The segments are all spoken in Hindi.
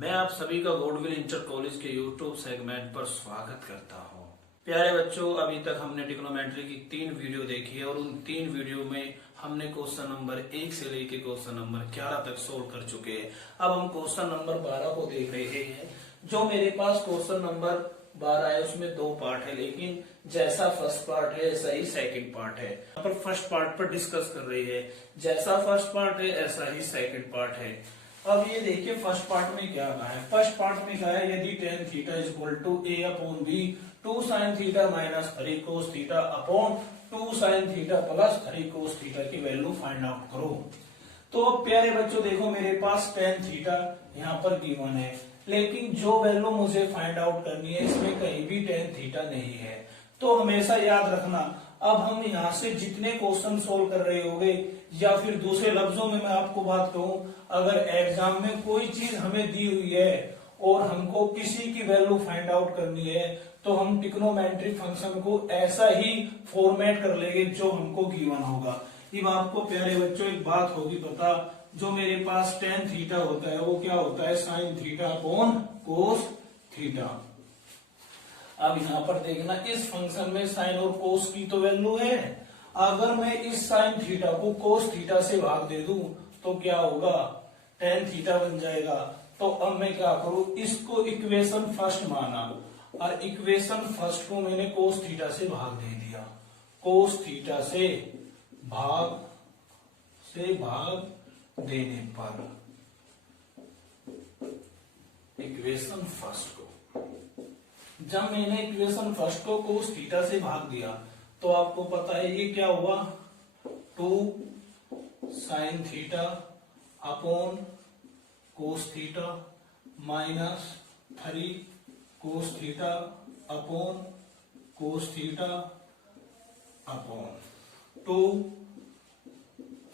मैं आप सभी का गुडविल इंटर कॉलेज के यूट्यूब सेगमेंट पर स्वागत करता हूं। प्यारे बच्चों, अभी तक हमने ट्रिग्नोमेट्री की 3 वीडियो देखी है और उन 3 वीडियो में हमने क्वेश्चन नंबर 1 से लेके क्वेश्चन नंबर 11 तक सोल्व कर चुके हैं। अब हम क्वेश्चन नंबर 12 को देख रहे हैं। जो मेरे पास क्वेश्चन नंबर 12 है उसमें 2 पार्ट है, लेकिन जैसा फर्स्ट पार्ट है ऐसा ही सेकंड पार्ट है। यहाँ पर फर्स्ट पार्ट पर डिस्कस कर रही है, जैसा फर्स्ट पार्ट है ऐसा ही सेकंड पार्ट है। अब ये देखिए फर्स्ट पार्ट में क्या कहा है। फर्स्ट पार्ट में कहा है यदि tan theta is equal to a upon b 2 sin theta minus 3 cos theta upon 2 sin theta plus 3 cos theta की वैल्यू फाइंड आउट करो। तो अब प्यारे बच्चों देखो, मेरे पास tan थीटा यहाँ पर गिवन है, लेकिन जो वैल्यू मुझे फाइंड आउट करनी है इसमें कहीं भी tan थीटा नहीं है। तो हमेशा याद रखना, अब हम यहाँ से जितने क्वेश्चन सोल्व कर रहे होंगे, या फिर दूसरे लफ्जों में मैं आपको बात कहूं, अगर एग्जाम में कोई चीज हमें दी हुई है और हमको किसी की वैल्यू फाइंड आउट करनी है, तो हम ट्रिग्नोमेट्रिक फंक्शन को ऐसा ही फॉर्मेट कर लेंगे जो हमको गिवन होगा। अब आपको प्यारे बच्चों एक बात होगी पता, जो मेरे पास tan थीटा होता है वो क्या होता है, sin theta upon cos theta. अब यहाँ पर देखना, इस फंक्शन में साइन और कोस की तो वैल्यू है। अगर मैं इस साइन थीटा को कोस थीटा से भाग दे दूं तो क्या होगा, टेन थीटा बन जाएगा। तो अब मैं क्या करूं, इसको इक्वेशन फर्स्ट माना और इक्वेशन फर्स्ट को मैंने कोस थीटा से भाग दे दिया। कोस थीटा से भाग देने पर इक्वेशन फर्स्ट को, जब मैंने इक्वेशन फर्स्ट को कोस थीटा से भाग दिया तो आपको पता है ये क्या हुआ, 2 sin theta upon cos theta minus 3 cos theta upon cos theta upon 2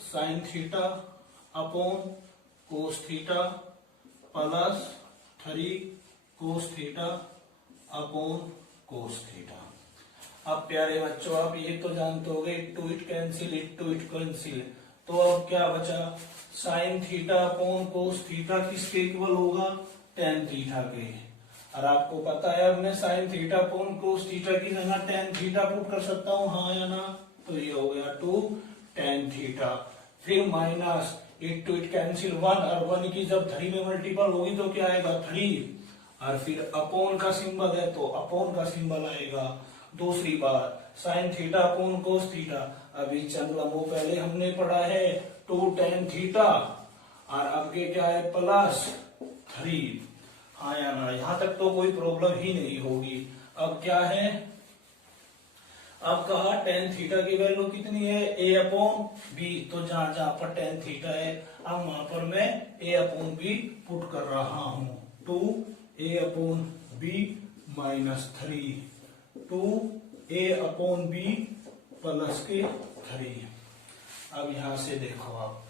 sin theta upon cos theta plus 3 cos theta upon cos theta. अब प्यारे बच्चों आप ये तो जानते हो गए, टू इट कैंसिल। तो अब क्या बचा, sine theta upon cos theta किसके इक्वल होगा, tan थीटा के। और आपको पता है अब मैं साइन थीटा अपॉन कोस थीटा की जगह tan थीटा पुट कर सकता हूँ, हाँ या ना। तो ये हो गया 2 tan थीटा, फिर minus it to it cancel 1 और 1 की जब 3 में मल्टीपल होगी तो क्या आएगा 3, और फिर अपॉन का सिंबल है तो अपॉन का सिंबल आएगा। दूसरी बात sine theta upon cos theta, अभी चंद लम्हों पहले हमने पढ़ा है 2 tan थीटा, और अब के क्या है प्लस 3, हाँ या ना। यहां तक तो कोई प्रॉब्लम ही नहीं होगी। अब क्या है, अब कहा tan थीटा की वैल्यू कितनी है, a अपॉन b। तो जहां जहां पर tan थीटा है अब वहां पर मैं a अपॉन b पुट कर रहा हूं। 2a upon b minus 3, 2a upon b plus के 3। अब यहां से देखो आप,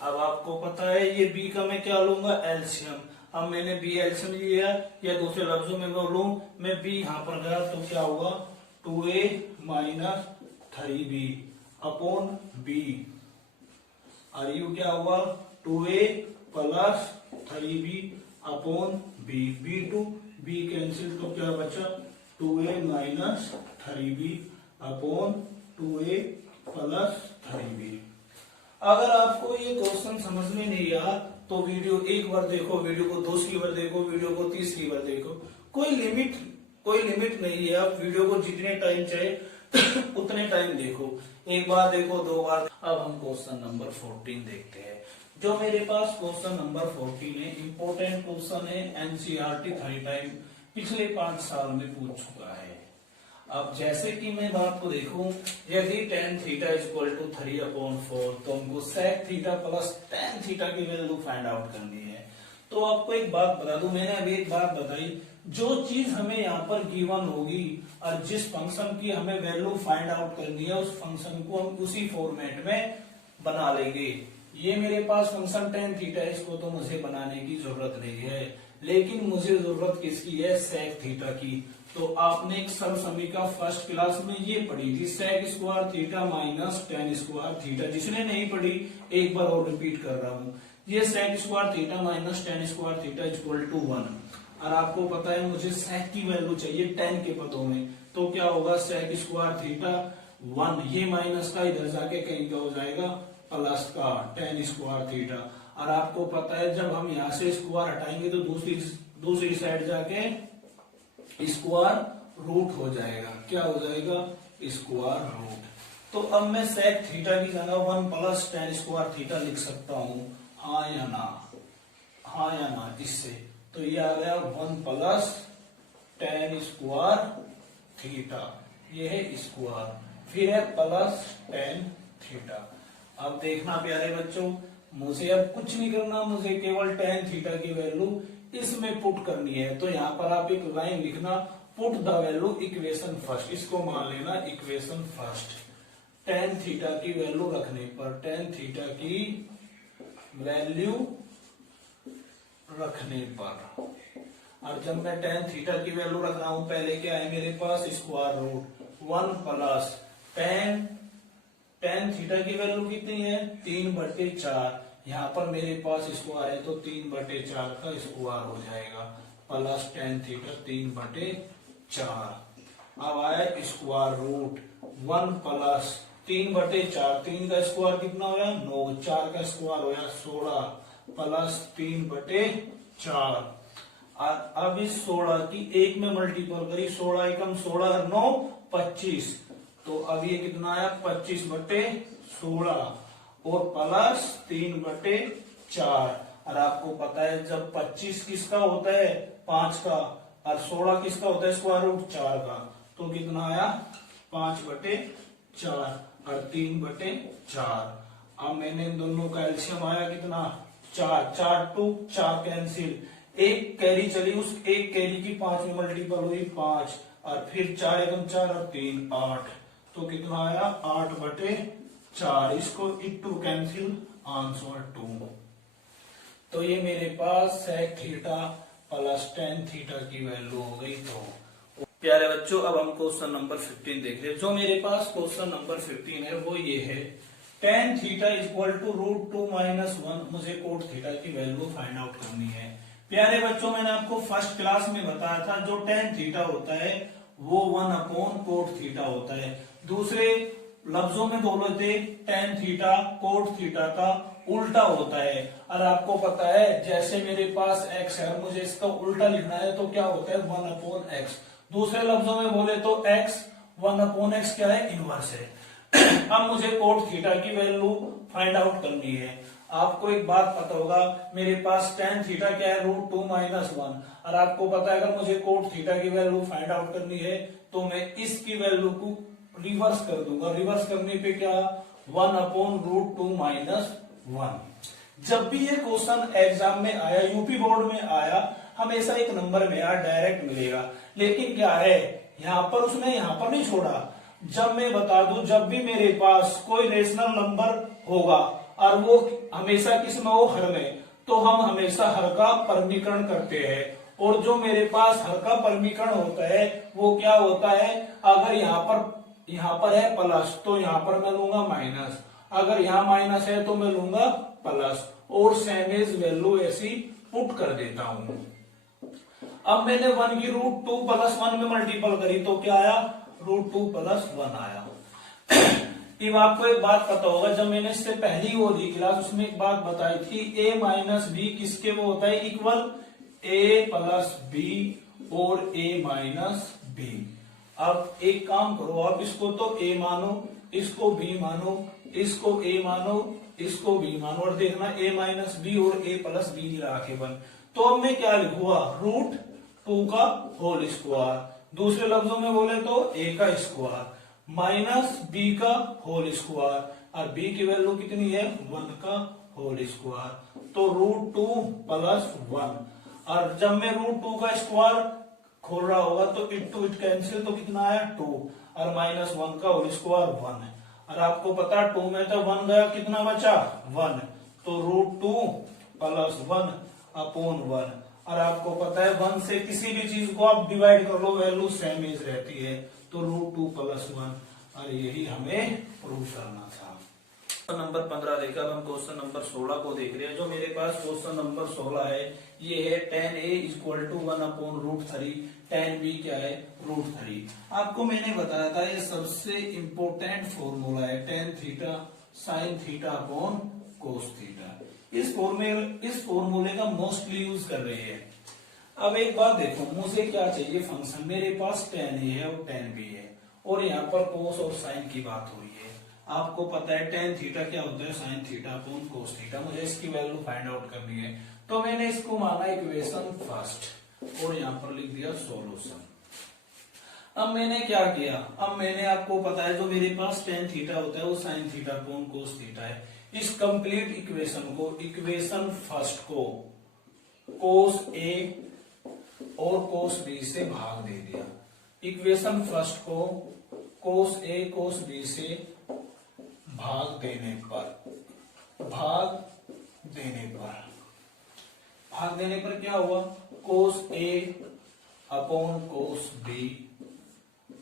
अब आपको पता है ये b का मैं क्या लूंगा, एलसीएम। अब मैंने b एलसीएम लिया, या दूसरे लफ्जों में बोलूं मैं b यहां पर गया तो क्या हुआ, 2a minus 3b upon b, और यू क्या हुआ 2a plus 3b upon b। b to b cancel तो क्या बचा, 2a minus 3b upon 2a plus 3b। अगर आपको ये क्वेश्चन समझ में नहीं आया तो वीडियो एक बार देखो, वीडियो को दूसरी बार देखो, वीडियो को तीसरी बार देखो। कोई लिमिट नहीं है, आप वीडियो को जितने टाइम चाहे उतने टाइम देखो, एक बार देखो, 2 बार। अब हम क्वेश्चन नंबर 14 देखते हैं। जो मेरे पास क्वेश्चन नंबर 14 है, इंपॉर्टेंट क्वेश्चन है, एनसीईआरटी 3 टाइम पिछले 5 साल में पूछ चुका है। अब जैसे कि मैं बात को देखूं, यदि tan theta is equal to 3 upon 4, तो हमको sec theta plus tan theta की वैल्यू फाइंड आउट करनी है। तो आपको एक बात बता दूं, मैंने अभी एक बात बताई, जो चीज हमें यहाँ पर गिवन होगी और जिस फंक्शन की हमें वैल्यू फाइंड आउट करनी है, उस फंक्शन को हम उसी फॉर्मेट में बना लेंगे। ये मेरे पास फंक्शन tan थीटा, इसको तो मुझे बनाने की जरूरत नहीं है, लेकिन मुझे जरूरत किसकी है, sec थीटा की। तो आपने एक सरल समीकरण फर्स्ट क्लास में ये पढ़ी थी, sec square theta minus tan square theta. जिसने नहीं पढ़ी एक बार और रिपीट कर रहा हूं, ये sec square theta minus tan square theta equal to 1। और आपको पता है मुझे sec की वैल्यू चाहिए tan के पदों में, तो क्या होगा sec स्क्वायर थीटा 1, ये माइनस का इधर जाके कहीं का हो जाएगा प्लस का tan स्क्वायर थीटा। और आपको पता है जब हम यहाँ से स्क्वायर हटाएंगे तो दूसरी साइड जाके स्क्वायर रूट हो जाएगा, क्या हो जाएगा स्क्वायर रूट। तो अब मैं sec थीटा की जगह 1 प्लस tan स्क्वायर थीटा लिख सकता हूं, हाँ या ना, हाँ या ना इससे। तो ये आ गया 1 प्लस tan स्क्वायर थीटा, ये है स्क्वायर, फिर है प्लस tan थीटा। अब देखना प्यारे बच्चों, मुझे अब कुछ नहीं करना, मुझे केवल tan थीटा की वैल्यू इसमें पुट करनी है। तो यहाँ पर आप एक लाइन लिखना, put the value equation first, इसको मान लेना इक्वेशन फर्स्ट। tan थीटा की वैल्यू रखने पर, tan थीटा की वैल्यू रखने पर, और जब मैं tan थीटा की वैल्यू रख रहा हूं, पहले क्या है मेरे पास square root 1 plus tan theta की वैल्यू कितनी है 3/4, यहाँ पर मेरे पास स्क्वायर है तो 3/4 का स्क्वायर हो जाएगा, प्लस tan थीटा 3/4। अब आया स्क्वायर रूट 1 प्लस 3/4, 3 का स्क्वायर कितना होगा 9, 4 का स्क्वायर होगा 16 प्लस 3/4। अब इस 16 की 1 में मल्टीपल करी, 16 एकम 16 9 25, तो अब ये कितना आया 25/16 और प्लस 3/4। और आपको पता है जब 25 किसका होता है 5 का, और 16 किसका होता है स्क्वायर रूट 4 का, तो कितना आया 5/4 और 3/4। अब मैंने इन दोनों का एलसीएम आया कितना 4, 4 टू 4 कैंसिल, एक कैरी चली, उस एक कैरी की 5 में मल्टीपल हुई 5, और फिर 4 एकम 4 और 3 8, तो कितना आया 8/4। इसको इटू कैंसिल, आंसर 2। तो ये मेरे पास sec theta plus tan theta की वैल्यू हो गई। तो प्यारे बच्चों अब हम क्वेश्चन नंबर 15 देख रहे हैं। जो मेरे पास क्वेश्चन नंबर 15 है वो ये है, tan थीटा इक्वल टू √2 - 1, मुझे कोट थीटा की वैल्यू फाइंड आउट करनी है। प्यारे बच्चों मैंने आपको फर्स्ट क्लास में बताया था जो tan थीटा होता है वो 1/कोट थीटा होता है। दूसरे लफ्जों में बोले थे tan थीटा कोट थीटा का उल्टा होता है। और आपको पता है जैसे मेरे पास x है, मुझे इसका उल्टा लिखना है तो क्या होता है 1/x। दूसरे लफ्जों में बोले तो x 1/x क्या है इनवर्स है। अब मुझे कोट थीटा की वैल्यू फाइंड आउट करनी है। आपको एक बात पता होगा मेरे पास tan थीटा क्या है √2 - 1, और आपको पता है अगर मुझे कोट थीटा की वैल्यू फाइंड आउट करनी है तो मैं इसकी वैल्यू को रिवर्स कर दूंगा। रिवर्स करने पे क्या 1/√2 - 1। जब भी ये क्वेश्चन एग्जाम में आया, यूपी बोर्ड में आया, हमेशा एक नंबर में आया डायरेक्ट मिलेगा। लेकिन क्या है यहाँ पर उसने यहाँ पर नहीं छोड़ा। जब मैं बता दूं जब भी मेरे पास कोई रेशनल नंबर होगा और वो हमेशा किस में हो हर में, तो हम हमेशा हर का परमीकरण करते हैं। और जो मेरे पास हर का परमीकरण होता है वो क्या होता है, अगर यहाँ पर है प्लस तो यहाँ पर मैं लूंगा माइनस, अगर यहाँ माइनस है तो मैं लूंगा प्लस, और सेमेज वैल्यू ऐसी पुट कर देता हूं। अब मैंने 1 की √2 + 1 में मल्टीपल करी तो क्या आया √2 + 1 आया। अब आपको एक बात पता होगा जब मैंने इससे पहली वो दी क्लास उसमें एक बात बताई थी a - b किसके वो होता है इक्वल, a + b और a - b। अब एक काम करो आप इसको तो a मानो, इसको b मानो, इसको a मानो, इसको b मानो, और देखना a - b और a + b राखेबन। तो अब मैं क्या लिखूंगा √2 का होल स्क्वायर, दूसरे लफ्जों में बोले तो a का स्क्वायर माइनस b का होल स्क्वायर, और b की वैल्यू कितनी है 1 का होल स्क्वायर, तो √2 + 1। और जब मैं √2 का स्क्वायर खोल रहा होगा तो इट टू इट कैंसिल, तो कितना आया 2, और -1 का होल स्क्वायर 1। और आपको पता 2 में तो 1 गया, कितना बचा 1, तो √2 + 1/1। और आपको पता है 1 से किसी भी चीज को आप डिवाइड कर लो वैल्यू सेम एज रहती है, तो √2 + 1। और यही हमें प्रूव करना था। क्वेश्चन नंबर 15 देखा। अब हम क्वेश्चन नंबर 16 को देख रहे हैं। जो मेरे पास क्वेश्चन नंबर 16 है ये है tan a equal to 1/√3, tan b क्या है √3। आपको मैंने बताया था ये सबसे इंपॉर्टेंट फॉर्मूला है, tan theta sin theta upon cos theta. इस फॉर्मूले का मोस्टली यूज कर रहे हैं। अब एक बात देखो, मुझे क्या चाहिए फंक्शन, मेरे पास tan a है और tan b है और यहाँ पर cos और sin की बात हो रही है। आपको पता है tan थीटा क्या होता है, sin theta upon cos theta. मुझे इसकी वैल्यू फाइंड आउट करनी है, तो मैंने इसको माना इक्वेशन फर्स्ट और यहाँ पर लिख दिया सॉल्यूशन। अब मैंने क्या किया, अब मैंने आपको पता है जो मेरे पास tan थीटा होता है वो sin theta upon cos theta है। इस कंप्लीट इक्वेशन को, इक्वेशन फर्स्ट को cos a और cos b से भाग दे दिया। इक्वेशन फर्स्ट को cos a cos b से भाग देने पर क्या हुआ, cos a upon cos b,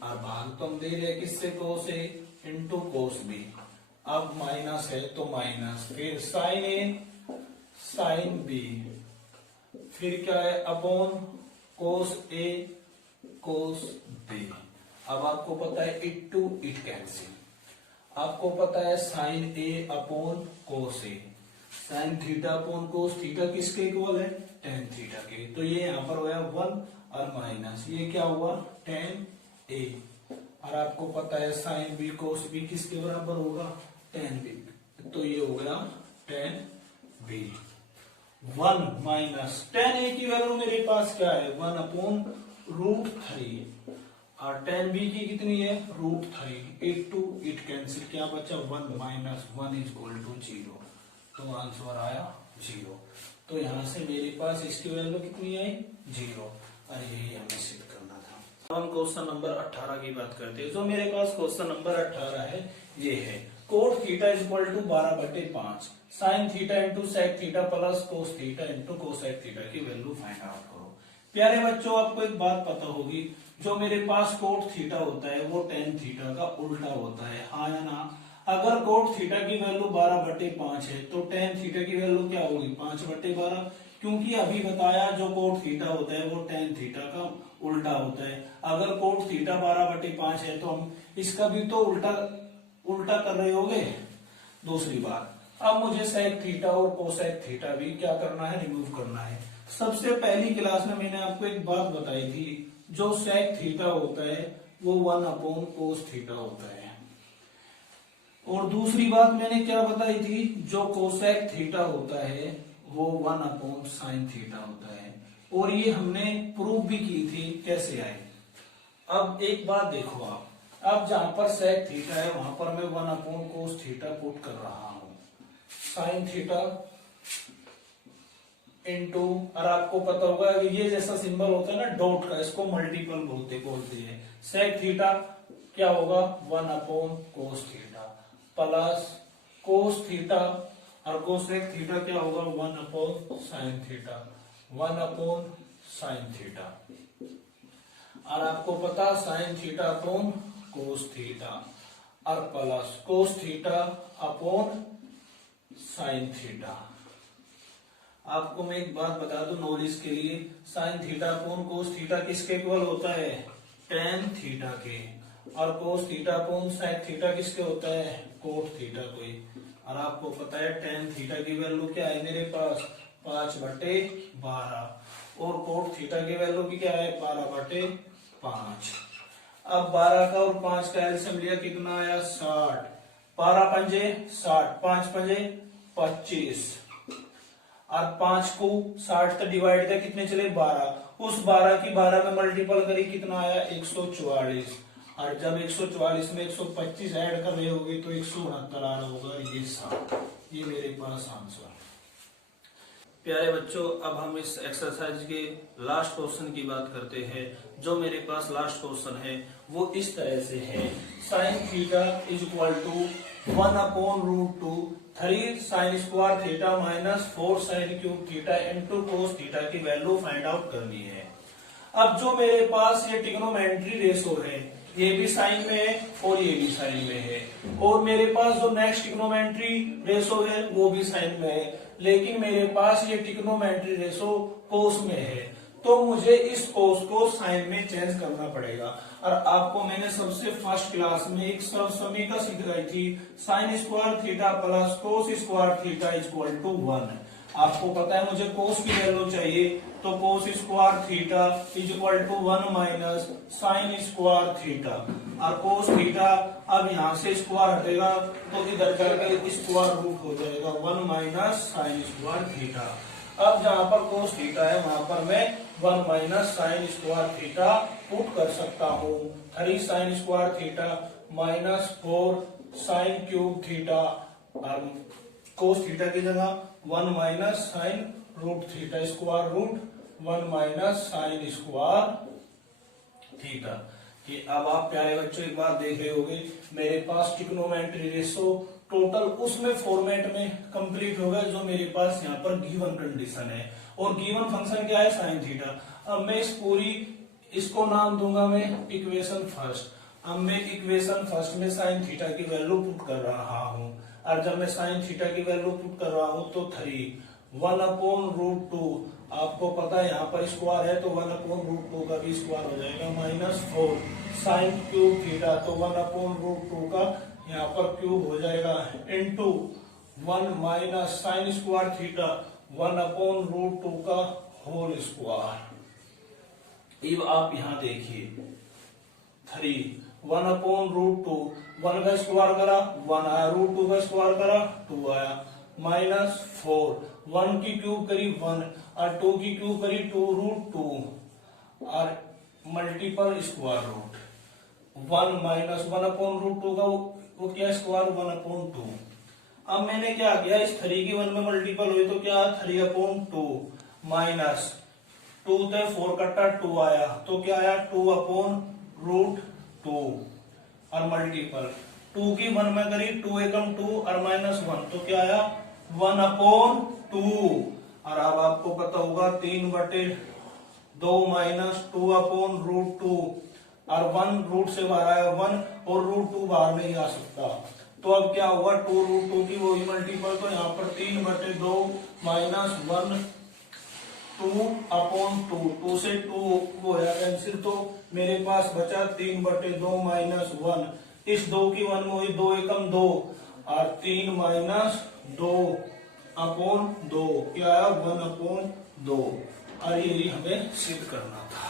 और भाग तो हम दे रहे किससे, cos a into cos b। अब माइनस है तो माइनस, फिर sin a sin b, फिर क्या है upon cos a cos b। अब आपको पता है इट टू इट कैंसिल। आपको पता है sin a upon cos a, sin theta upon cos theta किसके इक्वल है, tan थीटा के। तो ये यहाँ पर हुआ 1 और माइनस, ये क्या हुआ tan a, और आपको पता है sin b cos b किसके बराबर होगा, tan b। तो ये हो गया tan b। 1 minus tan a की वैल्यू मेरे पास क्या है 1/√3 और tan b की कितनी है √3। इट टू इट कैंसिल, क्या बचा 1 माइनस 1 इज इक्वल टू 0। तो आंसर आया 0। तो यहां से मेरे पास इसकी वैल्यू कितनी आई 0, और यही हमें सिद्ध करना था। अब हम क्वेश्चन नंबर 18 की बात करते हैं। जो मेरे पास क्वेश्चन नंबर 18 है ये है cot theta is equal to 12/5 sin theta into sec theta plus cos theta into cosec theta की वैल्यू फाइंड आउट करो। प्यारे बच्चों, आपको एक बात पता होगी, जो मेरे पास cot थीटा होता है वो tan थीटा का उल्टा होता है, हाँ या ना। अगर cot थीटा की वैल्यू 12/5 है तो tan थीटा की वैल्यू क्या होगी 5/12, क्योंकि अभी बताया जो cot थीटा होता है वो tan थीटा का उल्टा होता है। अगर cot थीटा 12/5 है तो हम इसका भी तो उल्टा कर रहे होंगे। दूसरी बात, अब मुझे sec थीटा और cosec थीटा भी क्या करना है, रिमूव करना है। सबसे पहली क्लास में मैंने आपको एक बात बताई थी, जो sec थीटा होता है वो 1/cos थीटा होता है, और दूसरी बात मैंने क्या बताई थी, जो cosec थीटा होता है वो 1/sin थीटा होता है, और ये हमने प्रूव भी की थी। कैसे आए, अब एक बात देखो आप, अब जहां पर sec थीटा है वहां पर मैं 1/cos थीटा पुट कर रहा हूं, sin थीटा इंटू, और आपको पता होगा कि ये जैसा सिंबल होता है ना डॉट का, इसको मल्टीपल बोलते हैं। sec थीटा क्या होगा 1/cos theta plus cos theta, और cosec थीटा क्या होगा 1/sin थीटा, 1/sin थीटा, और आपको पता sin theta upon cos theta, और plus cos theta upon sin theta. आपको मैं एक बात बता दूं नॉलेज के लिए, sin theta upon cos theta किसके इक्वल होता है tan थीटा के, और cos theta upon sec theta किसके होता है cot थीटा को। और आपको पता है tan थीटा की वैल्यू क्या है मेरे पास 5/12, और cot थीटा की वैल्यू की क्या है 12/5। अब 12 का और 5 का एलसीएम लिया, कितना आया 60, 12 पंजे 60, 5 पंजे 25, और 5 को 60 तक डिवाइड किया कितने चले 12, उस 12 की 12 में मल्टीपल करी कितना आया 144, और जब 144 में 125 ऐड कर रहे होगे तो 169 आ रहा होगा, ये 60। ये मेरे पास आंसर। प्यारे बच्चों, अब हम इस एक्सरसाइज के लास्ट क्वेश्चन की बात करते हैं। जो मेरे पास लास्ट क्वेश्चन है वो इस तरह से है, sin theta is equal to 1/√2 3 sin square theta minus 4 sin cube theta into cos theta की वैल्यू फाइंड आउट करनी है। अब जो मेरे पास ये ट्रिग्नोमेट्री रेशो है, ये भी साइन में है और ये भी साइन में है, और मेरे पास जो नेक्स्ट ट्रिग्नोमेट्री रेशो है वो भी साइन में है, लेकिन मेरे पास ये ट्रिग्नोमेट्री रेशो कोस में है, तो मुझे इस कोस को साइन में चेंज करना पड़ेगा। और आपको मैंने सबसे फर्स्ट क्लास में एक समीकरण सिखाई थी, sine square theta plus cos square theta equal to 1। आपको पता है मुझे कोस की वैल्यू चाहिए, तो cos square theta equal to 1 minus sine square theta, और कोस थीटा अब यहाँ से स्क्वायर हटेगा तो इधर करके स्क्वायर रूट हो जाएगा 1 माइनस साइन स्क्वायर थीटा। अब जहाँ पर कोस थीटा है वहां पर मैं 1 minus sine square theta put कर सकता हूँ। 3 sine square theta minus 4 sine cube theta, cos theta की जगह 1 minus sine root theta square root 1 minus sine square theta. कि अब आप प्यारे बच्चों एक बात देख रहे होंगे, मेरे पास ट्रिग्नोमेट्री रेशो टोटल उसमें फॉर्मेट में कंप्लीट होगा जो मेरे पास यहाँ पर गिवन कंडीशन है, और गिवन फंक्शन क्या है साइन थीटा। अब मैं इसको नाम दूंगा मैं इक्वेशन फर्स्ट। अब मैं इक्वेशन फर्स्ट में साइन थीटा की वैल्यू पुट कर रहा हूँ, और जब मैं साइन थीटा की वैल्यू पुट कर रहा हूँ तो 1/√2, आपको पता है यहाँ पर स्क्वायर है तो 1/√2 का भी स्क्वायर हो जाएगा, माइनस 4 साइन क्यूब थीटा, तो 1/√2 का यहाँ पर क्यूब हो जाएगा, into 1 minus sine square theta 1/√2 का होल स्क्वायर। अब आप यहाँ देखिए 1/√2, 1 का स्क्वायर करा 1 आया, √2 का स्क्वायर करा 2 आया, माइनस 4, 1 की क्यूब करी 1 और 2 की क्यूब करी 2√2 और मल्टीपल स्क्वायर रूट 1 माइनस 1/√2 का वो क्या स्क्वायर 1/2। अब मैंने क्या किया, इस 3 की 1 में मल्टीपल हुई तो क्या 3/2 माइनस 2 से 4 कट्टा 2 आया तो क्या आया 2/√2 और मल्टीपल 2 की 1 में करी 2 एकम 2 और माइनस 1 तो क्या आया 1/2। और अब आपको पता होगा 3/2 माइनस 2/√2 और 1 रूट से बाहर आया 1 और √2 बाहर नहीं आ सकता, तो अब क्या हुआ 2√2 की वही मल्टीपल, तो यहाँ पर 3/2 माइनस 1 2/2, 2 से 2 वो है कैंसिल, तो मेरे पास बचा 3/2 माइनस 1, इस 2 की 1 में हुई 2 एकम 2 और 3 माइनस 2/2 क्या आया 1/2, और ये हमें सिद्ध करना था।